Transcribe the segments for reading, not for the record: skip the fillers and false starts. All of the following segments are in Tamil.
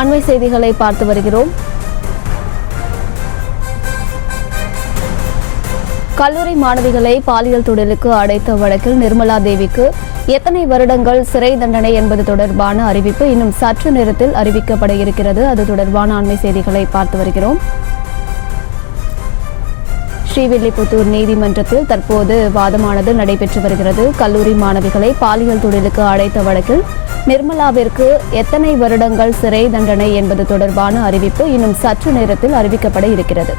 அண்மை செய்திகளை பார்த்து வருகிறோம். கல்லூரி மாணவிகளை பாலியல் தொழிலுக்கு அடைத்த வழக்கில் நிர்மலா தேவிக்கு எத்தனை வருடங்கள் சிறை தண்டனை என்பது தொடர்பான அறிவிப்பு இன்னும் சற்று நேரத்தில் அறிவிக்கப்பட இருக்கிறது. அது தொடர்பான அண்மை செய்திகளை பார்த்து வருகிறோம். ஸ்ரீவில்லிபுத்தூர் நீதிமன்றத்தில் தற்போது வாதமானது நடைபெற்று வருகிறது. கல்லூரி மாணவிகளை பாலியல் தொழிலுக்கு அழைத்த வழக்கில் நிர்மலாவிற்கு எத்தனை வருடங்கள் சிறை தண்டனை என்பது தொடர்பான அறிவிப்பு இன்னும் சற்று நேரத்தில் அறிவிக்கப்பட இருக்கிறது.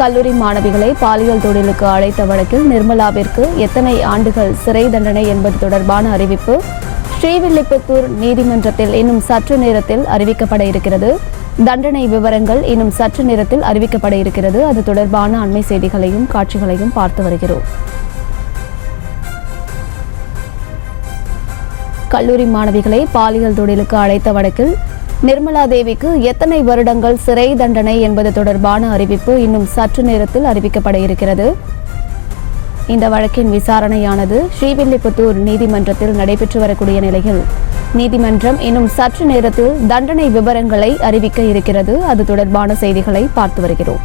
கல்லூரி மாணவிகளை பாலியல் தொழிலுக்கு அழைத்த வழக்கில் நிர்மலாவிற்கு எத்தனை ஆண்டுகள் சிறை தண்டனை என்பது தொடர்பான அறிவிப்பு ஸ்ரீவில்லிபுத்தூர் நீதிமன்றத்தில் இன்னும் சற்று நேரத்தில் அறிவிக்கப்பட இருக்கிறது. தண்டனை விவரங்கள் இன்னும் சற்று நேரத்தில் அறிவிக்கப்பட இருக்கிறது. அது தொடர்பான அண்மை செய்திகளையும் காட்சிகளையும் பார்த்து வருகிறோம். கல்லூரி மாணவிகளை பாலியல் தொழிலுக்கு அழைத்த வழக்கில் நிர்மலா தேவிக்கு எத்தனை வருடங்கள் சிறை தண்டனை என்பது தொடர்பான அறிவிப்பு இன்னும் சற்று நேரத்தில் அறிவிக்கப்பட இருக்கிறது. இந்த வழக்கின் விசாரணையானது ஸ்ரீவில்லிபுத்தூர் நீதிமன்றத்தில் நடைபெற்று வரக்கூடிய நிலையில் நீதிமன்றம் இன்னும் சற்று நேரத்தில் தண்டனை விவரங்களை அறிவிக்க இருக்கிறது. அது தொடர்பான செய்திகளை பார்த்து வருகிறோம்.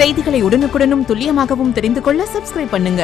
செய்திகளை உடனுக்குடனும் துல்லியமாகவும் தெரிந்து கொள்ள சப்ஸ்கிரைப் பண்ணுங்க.